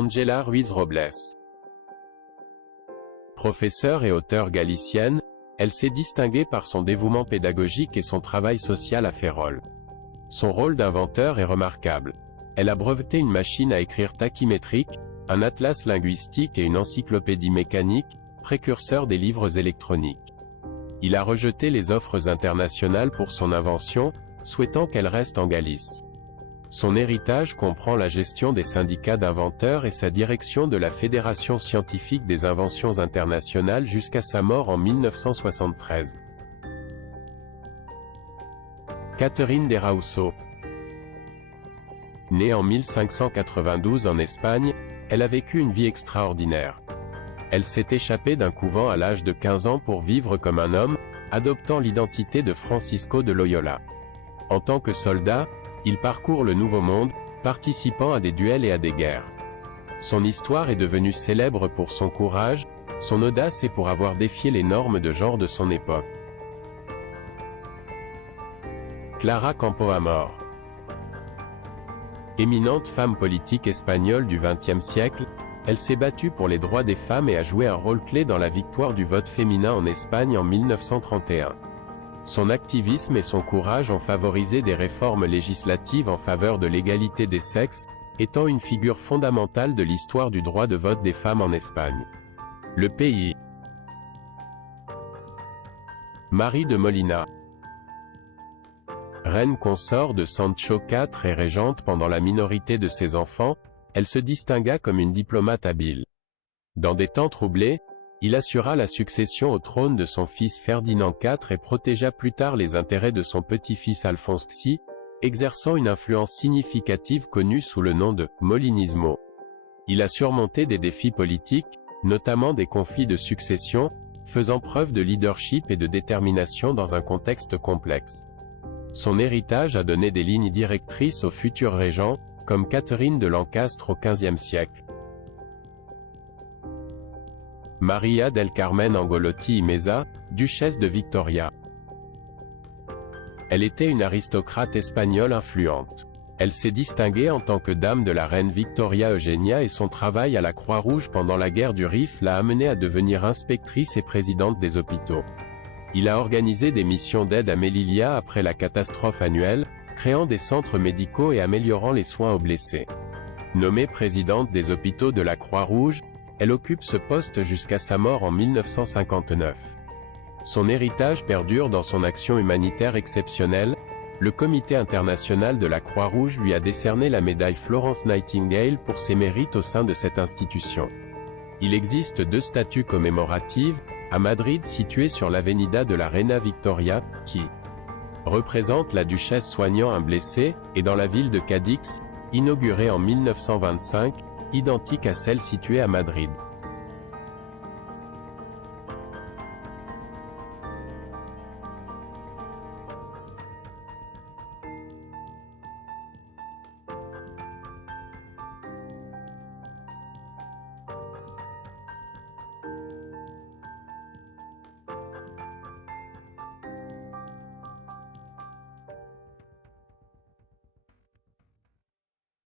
Ángela Ruiz Robles. Professeure et auteure galicienne, elle s'est distinguée par son dévouement pédagogique et son travail social à Ferrol. Son rôle d'inventeur est remarquable. Elle a breveté une machine à écrire tachymétrique, un atlas linguistique et une encyclopédie mécanique, précurseur des livres électroniques. Il a rejeté les offres internationales pour son invention, souhaitant qu'elle reste en Galice. Son héritage comprend la gestion des syndicats d'inventeurs et sa direction de la Fédération scientifique des inventions internationales jusqu'à sa mort en 1973. Catherine d'Erauso. Née en 1592 en Espagne, elle a vécu une vie extraordinaire. Elle s'est échappée d'un couvent à l'âge de 15 ans pour vivre comme un homme, adoptant l'identité de Francisco de Loyola. En tant que soldat, il parcourt le Nouveau Monde, participant à des duels et à des guerres. Son histoire est devenue célèbre pour son courage, son audace et pour avoir défié les normes de genre de son époque. Clara Campoamor. Éminente femme politique espagnole du XXe siècle, elle s'est battue pour les droits des femmes et a joué un rôle clé dans la victoire du vote féminin en Espagne en 1931. Son activisme et son courage ont favorisé des réformes législatives en faveur de l'égalité des sexes, étant une figure fondamentale de l'histoire du droit de vote des femmes en Espagne. Le pays. Marie de Molina. Reine consort de Sancho IV et régente pendant la minorité de ses enfants, elle se distingua comme une diplomate habile. Dans des temps troublés, il assura la succession au trône de son fils Ferdinand IV et protégea plus tard les intérêts de son petit-fils Alphonse X, exerçant une influence significative connue sous le nom de « molinismo ». Il a surmonté des défis politiques, notamment des conflits de succession, faisant preuve de leadership et de détermination dans un contexte complexe. Son héritage a donné des lignes directrices aux futurs régents, comme Catherine de Lancastre au XVe siècle. Maria del Carmen Angolotti y Meza, duchesse de Victoria. Elle était une aristocrate espagnole influente. Elle s'est distinguée en tant que dame de la reine Victoria Eugenia et son travail à la Croix-Rouge pendant la guerre du Rif l'a amenée à devenir inspectrice et présidente des hôpitaux. Il a organisé des missions d'aide à Melilla après la catastrophe annuelle, créant des centres médicaux et améliorant les soins aux blessés. Nommée présidente des hôpitaux de la Croix-Rouge, elle occupe ce poste jusqu'à sa mort en 1959. Son héritage perdure dans son action humanitaire exceptionnelle. Le Comité international de la Croix-Rouge lui a décerné la médaille Florence Nightingale pour ses mérites au sein de cette institution. Il existe 2 statues commémoratives, à Madrid situées sur l'Avenida de la Reina Victoria, qui représente la duchesse soignant un blessé, et dans la ville de Cadix, inaugurée en 1925, identique à celle située à Madrid.